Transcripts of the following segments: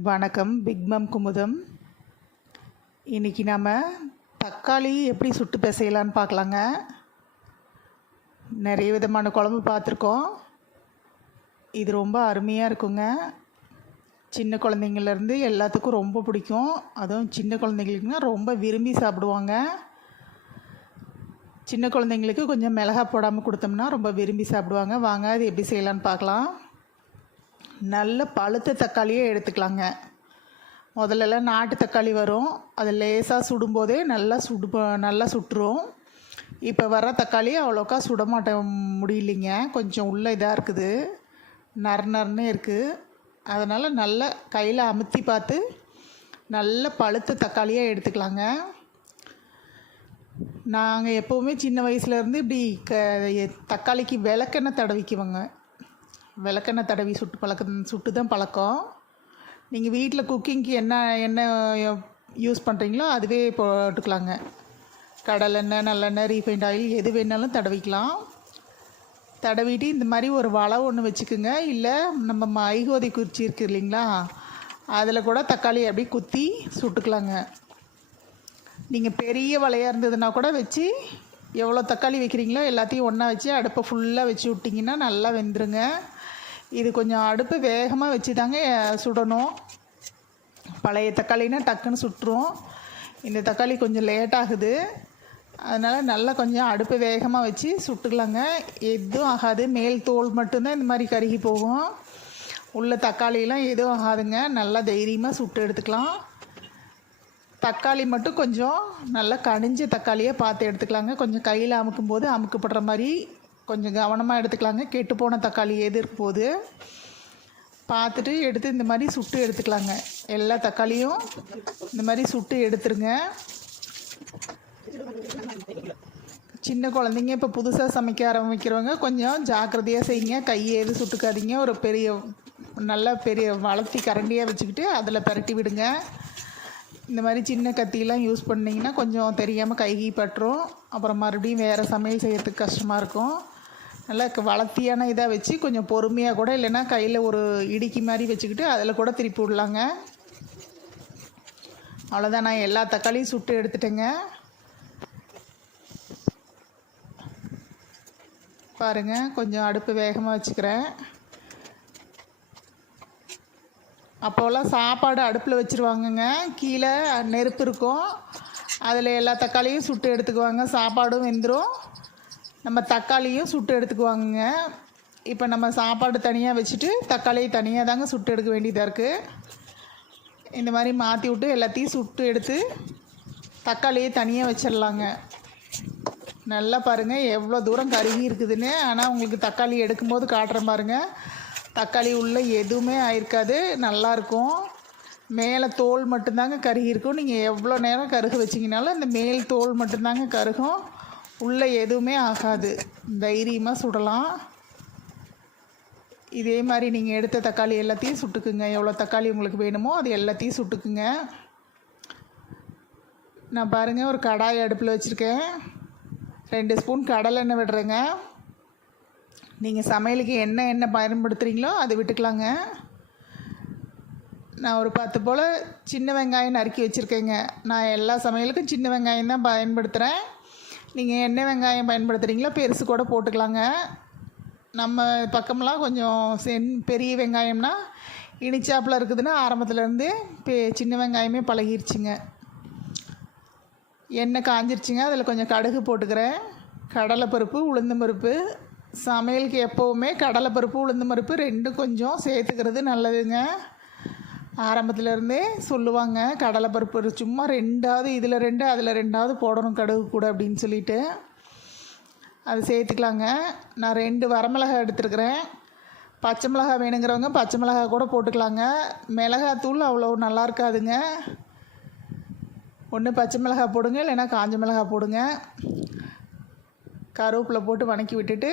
வணக்கம். பிக்மம் குமுதம். இன்றைக்கி நம்ம தக்காளி எப்படி சுட்டு பிசையலான்னு பார்க்கலாங்க. நிறைய விதமான குழம்பு பார்த்துருக்கோம். இது ரொம்ப அருமையாக இருக்குங்க. சின்ன குழந்தைங்கள்லேருந்து எல்லாத்துக்கும் ரொம்ப பிடிக்கும். அதுவும் சின்ன குழந்தைங்களுக்குனா ரொம்ப விரும்பி சாப்பிடுவாங்க. சின்ன குழந்தைங்களுக்கு கொஞ்சம் மிளகா போடாமல் கொடுத்தோம்னா ரொம்ப விரும்பி சாப்பிடுவாங்க. வாங்க அது எப்படி செய்யலான்னு பார்க்கலாம். நல்ல பழுத்த தக்காளியே எடுத்துக்கலாங்க. முதல்லலாம் நாட்டு தக்காளி வரும். அது லேசாக சுடும்போதே நல்லா சுடு நல்லா சுட்டுரும். இப்போ வர தக்காளி அவ்வளோக்கா சுட மாட்ட முடியலைங்க. கொஞ்சம் உள்ளே இதாக இருக்குது. நறு நர்னே இருக்குது அதனால் நல்லா கையில் அமுத்தி பார்த்து நல்ல பழுத்த தக்காளியாக எடுத்துக்கலாங்க. நாங்கள் எப்போவுமே சின்ன வயசுலேருந்து இப்படி க தக்காளிக்கு விளக்கெண்ணெய் தடவிக்குவோங்க. விளக்கெண்ணெய் தடவி சுட்டு பழக்கம் சுட்டு தான் பழக்கம் நீங்கள் வீட்டில் குக்கிங்க்கு என்ன என்ன யூஸ் பண்ணுறீங்களோ அதுவே போட்டுக்கலாங்க. கடலெண்ணெய் நல்லெண்ணெய் ரீஃபைண்ட் ஆயில் எது வேணாலும் தடவிக்கலாம். தடவிட்டு இந்த மாதிரி ஒரு வலை ஒன்று வச்சுக்கோங்க. இல்லை நம்ம மைகோதி குறிச்சி இருக்குது இல்லைங்களா? அதில் கூட தக்காளி அப்படியே குத்தி சுட்டுக்கலாங்க. நீங்கள் பெரிய வலையாக இருந்ததுன்னா கூட வச்சு எவ்வளோ தக்காளி வைக்கிறீங்களோ எல்லாத்தையும் ஒன்றா வச்சு அடுப்பை ஃபுல்லாக வச்சு விட்டிங்கன்னா நல்லா வெந்துருங்க. இது கொஞ்சம் அடுப்பு வேகமாக வச்சு தாங்க சுடணும். பழைய தக்காளினா டக்குன்னு சுட்டுரும். இந்த தக்காளி கொஞ்சம் லேட் ஆகுது. அதனால் நல்லா கொஞ்சம் அடுப்பு வேகமாக வச்சு சுட்டுக்கலாங்க. எதுவும் ஆகாது. மேல் தோல் மட்டும்தான் இந்த மாதிரி கருகி போகும். உள்ள தக்காளியெலாம் எதுவும் ஆகாதுங்க. நல்லா தைரியமாக சுட்டு எடுத்துக்கலாம். தக்காளி மட்டும் கொஞ்சம் நல்லா கனிஞ்ச தக்காளியாக பார்த்து எடுத்துக்கலாங்க. கொஞ்சம் கையில் அமுக்கும் போது அமுக்கப்படுற மாதிரி கொஞ்சம் கவனமாக எடுத்துக்கலாங்க. கெட்டு போன தக்காளி எது இருக்க பார்த்துட்டு எடுத்து இந்த மாதிரி சுட்டு எடுத்துக்கலாங்க. எல்லா தக்காளியும் இந்த மாதிரி சுட்டு எடுத்துருங்க. சின்ன குழந்தைங்க இப்போ புதுசாக சமைக்க ஆரம்பிக்கிறவங்க கொஞ்சம் ஜாக்கிரதையாக செய்யுங்க. கையை எது சுட்டுக்காதீங்க. ஒரு பெரிய நல்ல பெரிய வளர்த்தி கரண்டியாக வச்சுக்கிட்டு அதில் பரட்டி விடுங்க. இந்த மாதிரி சின்ன கத்தியெல்லாம் யூஸ் பண்ணிங்கன்னா கொஞ்சம் தெரியாமல் கைகி பட்டுரும் அப்புறம் மறுபடியும் வேறு சமையல் செய்கிறதுக்கு கஷ்டமாக இருக்கும். நல்லா வளர்த்தியான இதாக வச்சு கொஞ்சம் பொறுமையாக கூட இல்லைன்னா கையில் ஒரு இடுக்கி மாதிரி வச்சுக்கிட்டு அதில் கூட திருப்பி விடலாங்க. அவ்வளோதான் நான் எல்லா தக்காளியும் சுட்டு எடுத்துட்டேங்க. பாருங்கள் கொஞ்சம் அடுப்பு வேகமாக வச்சுக்கிறேன். அப்போல்லாம் சாப்பாடு அடுப்பில் வச்சுருவாங்கங்க. கீழே நெருப்பு இருக்கும். அதில் எல்லா தக்காளியும் சுட்டு எடுத்துக்குவாங்க. சாப்பாடும் வெந்துடும் நம்ம தக்காளியும் சுட்டு எடுத்துக்குவாங்கங்க. இப்போ நம்ம சாப்பாடு தனியாக வச்சுட்டு தக்காளியை தனியாக தாங்க சுட்டு எடுக்க வேண்டியதாக இருக்குது இந்த மாதிரி மாற்றி விட்டு எல்லாத்தையும் சுட்டு எடுத்து தக்காளியை தனியாக வச்சிடலாங்க. நல்லா பாருங்கள் எவ்வளோ தூரம் கருகி இருக்குதுன்னு. ஆனால் உங்களுக்கு தக்காளி எடுக்கும்போது காட்டுறேன் பாருங்கள் தக்காளி உள்ளே எதுவுமே ஆயிருக்காது நல்லாயிருக்கும் மேலே தோல் மட்டும்தாங்க கருகி இருக்கும். நீங்கள் எவ்வளோ நேரம் கருக வச்சிங்கனாலும் அந்த மேல் தோல் மட்டும்தாங்க கருகும். உள்ளே எதுவுமே ஆகாது. தைரியமாக சுடலாம். இதே மாதிரி நீங்கள் எடுத்த தக்காளி எல்லாத்தையும் சுட்டுக்குங்க. எவ்வளோ தக்காளி உங்களுக்கு வேணுமோ அது எல்லாத்தையும் சுட்டுக்குங்க. நான் பாருங்கள் ஒரு கடாய் அடுப்பில் வச்சுருக்கேன். ரெண்டு ஸ்பூன் கடலெண்ணெய் விடுறேங்க. நீங்கள் சமையலுக்கு என்ன எண்ணெய் பயன்படுத்துகிறீங்களோ அதை விட்டுக்கலாங்க. நான் ஒரு பத்து போல் சின்ன வெங்காயம் நறுக்கி வச்சுருக்கேங்க. நான் எல்லா சமையலுக்கும் சின்ன வெங்காயம் தான் பயன்படுத்துகிறேன் நீங்கள் எண்ணெய் வெங்காயம் பயன்படுத்துகிறீங்களோ பெருசு கூட போட்டுக்கலாங்க. நம்ம பக்கம்லாம் கொஞ்சம் சென் பெரிய வெங்காயம்னா இனிச்சாப்பில் இருக்குதுன்னா ஆரம்பத்துலேருந்து பெ சின்ன வெங்காயமே பழகிருச்சுங்க. எண்ணெய் காஞ்சிருச்சுங்க அதில் கொஞ்சம் கடுகு போட்டுக்கிறேன். கடலைப்பருப்பு உளுந்தம்பருப்பு சமையலுக்கு எப்போவுமே கடலைப்பருப்பு உளுந்தம்பருப்பு ரெண்டும் கொஞ்சம் சேர்த்துக்கிறது நல்லதுங்க. ஆரம்பத்துலேருந்தே சொல்லுவாங்க கடலைப்பருப்பு சும்மா ரெண்டாவது இதில் ரெண்டு அதில் ரெண்டாவது போடணும் கடுகு கூட அப்படின்னு சொல்லிட்டு. அது சேர்த்துக்கலாங்க. நான் ரெண்டு வரமிளகாய் எடுத்துருக்கிறேன். பச்சை மிளகாய் வேணுங்கிறவங்க பச்சை மிளகாய் கூட போட்டுக்கலாங்க. மிளகாத்தூள் அவ்வளோ நல்லா இருக்காதுங்க. ஒன்று பச்சை மிளகாய் போடுங்க இல்லைன்னா காஞ்ச மிளகாய் போடுங்க. கருவேப்பிலை போட்டு வணக்கி விட்டுட்டு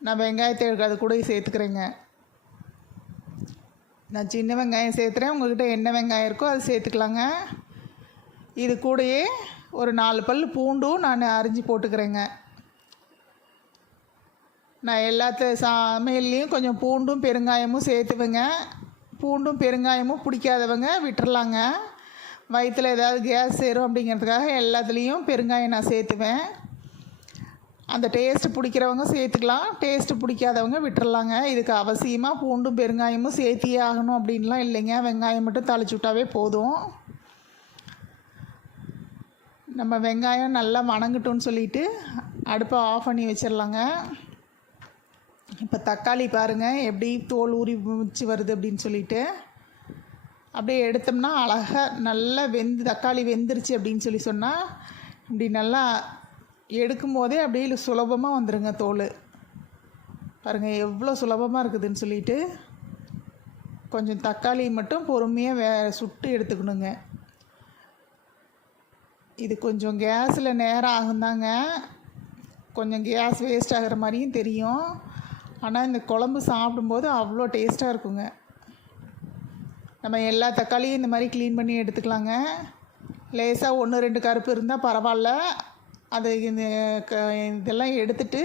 நான் வெங்காயத்தை அது கூட சேர்த்துக்கிறேங்க. நான் சின்ன வெங்காயம் சேர்த்துறேன். உங்கள்கிட்ட என்ன வெங்காயம் இருக்கோ அது சேர்த்துக்கலாங்க. இது கூடயே ஒரு நாலு பல் பூண்டும் நான் அரிஞ்சு போட்டுக்கிறேங்க. நான் எல்லாத்த சமையல்லையும் கொஞ்சம் பூண்டும் பெருங்காயமும் சேர்த்துவேங்க. பூண்டும் பெருங்காயமும் பிடிக்காதவங்க விட்டுறலாங்க. வயிற்றில் ஏதாவது கேஸ் சேரும் அப்படிங்கிறதுக்காக எல்லாத்துலேயும் பெருங்காயம் நான் சேர்த்துவேன். அந்த டேஸ்ட்டு பிடிக்கிறவங்க சேர்த்துக்கலாம். டேஸ்ட்டு பிடிக்காதவங்க விட்டுறலாங்க. இதுக்கு அவசியமாக பூண்டும் பெருங்காயமும் சேர்த்தியே ஆகணும் அப்படின்லாம் இல்லைங்க. வெங்காயம் மட்டும் தாளிச்சு விட்டாவே போதும். நம்ம வெங்காயம் நல்லா வணங்கட்டும்னு சொல்லிட்டு அடுப்பை ஆஃப் பண்ணி வச்சிடலாங்க இப்போ தக்காளி பாருங்கள் எப்படி தோல் ஊறி முச்சு வருது அப்படின்னு சொல்லிட்டு. அப்படியே எடுத்தோம்னா அழகாக நல்லா வெந்து தக்காளி வெந்துருச்சு அப்படின்னு சொல்லி சொன்னால் இப்படி நல்லா எடுக்கும் போதே அப்படியே சுலபமாக வந்துடுங்க தோல். பாருங்கள் எவ்வளோ சுலபமாக இருக்குதுன்னு சொல்லிட்டு கொஞ்சம் தக்காளி மட்டும் பொறுமையாக வே சுட்டு எடுத்துக்கணுங்க. இது கொஞ்சம் கேஸில் நேரம் ஆகுந்தாங்க. கொஞ்சம் கேஸ் வேஸ்ட் ஆகிற மாதிரியும் தெரியும். ஆனால் இந்த குழம்பு சாப்பிடும்போது அவ்வளோ டேஸ்ட்டாக இருக்குங்க. நம்ம எல்லா தக்காளியும் இந்த மாதிரி க்ளீன் பண்ணி எடுத்துக்கலாங்க. லேசாக ஒன்று ரெண்டு கருப்பு இருந்தால் பரவாயில்ல. அது இந்த க இதெல்லாம் எடுத்துட்டு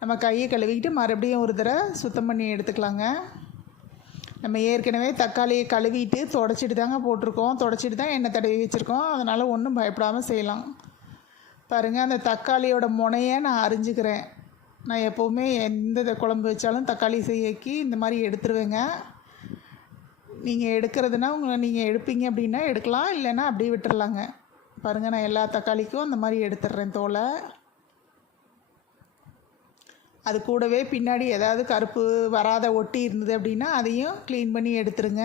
நம்ம கையை கழுவிக்கிட்டு மறுபடியும் ஒரு தடவை சுத்தம் பண்ணி எடுத்துக்கலாங்க. நம்ம ஏற்கனவே தக்காளியை கழுவிட்டு தொடச்சிட்டு தாங்க போட்டிருக்கோம். தொடச்சிட்டு தான் எண்ணெய் தடவி வச்சுருக்கோம். அதனால் ஒன்றும் பயப்படாமல் செய்யலாம். பாருங்கள் அந்த தக்காளியோட முனையை நான் அறிஞ்சுக்கிறேன். நான் எப்போவுமே எந்த குழம்பு வச்சாலும் தக்காளி செய்யக்கி இந்த மாதிரி எடுத்துருவேங்க. நீங்கள் எடுக்கிறதுனா உங்களை நீங்கள் எடுப்பீங்க அப்படின்னா எடுக்கலாம் இல்லைன்னா அப்படியே விட்டுறலாங்க. பாருங்கள் நான் எல்லா தக்காளிக்கும் அந்த மாதிரி எடுத்துடுறேன் தோலை. அது கூடவே பின்னாடி ஏதாவது கருப்பு வராத ஒட்டி இருந்தது அப்படின்னா அதையும் க்ளீன் பண்ணி எடுத்துருங்க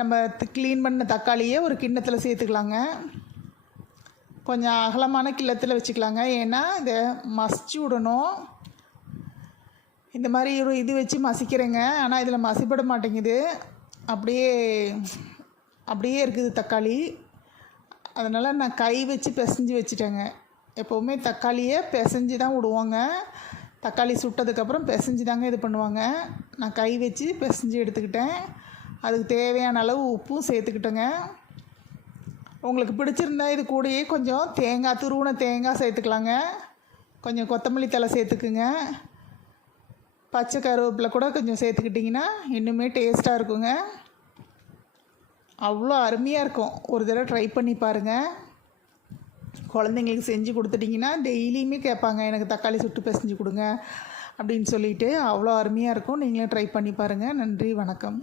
நம்ம க்ளீன் பண்ண தக்காளியை ஒரு கிண்ணத்தில் சேர்த்துக்கலாங்க. கொஞ்சம் அகலமான கிண்ணத்தில் வச்சுக்கலாங்க. ஏன்னா இதை மசிச்சு விடணும். இந்த மாதிரி ஒரு இது வச்சு மசிக்கிறேங்க. ஆனால் இதில் மசிப்பட மாட்டேங்குது. அப்படியே அப்படியே இருக்குது தக்காளி. அதனால் நான் கை வச்சு பிசைஞ்சு வச்சுட்டேங்க. எப்போவுமே தக்காளியை பிசைஞ்சு தான் விடுவோங்க. தக்காளி சுட்டதுக்கப்புறம் பிசைஞ்சு தாங்க இது பண்ணுவாங்க. நான் கை வச்சு பிசைஞ்சு எடுத்துக்கிட்டேன். அதுக்கு தேவையான அளவு உப்பும் சேர்த்துக்கிட்டேங்க. உங்களுக்கு பிடிச்சிருந்தா இது கூடயே கொஞ்சம் தேங்காய் துருவின தேங்காய் சேர்த்துக்கலாங்க. கொஞ்சம் கொத்தமல்லி தலை சேர்த்துக்குங்க. பச்சை கருவேப்பிலை கூட கொஞ்சம் சேர்த்துக்கிட்டிங்கன்னா இன்னுமே டேஸ்ட்டாக இருக்குங்க. அவ்வளோ அருமையாக இருக்கும். ஒரு தடவை ட்ரை பண்ணி பாருங்கள் குழந்தைங்களுக்கு செஞ்சு கொடுத்துட்டிங்கன்னா டெய்லியுமே கேட்பாங்க எனக்கு தக்காளி சுட்டு பிசைஞ்சு கொடுங்க அப்படின்னு சொல்லிட்டு. அவ்வளோ அருமையாக இருக்கும். நீங்களும் ட்ரை பண்ணி பாருங்கள் நன்றி வணக்கம்.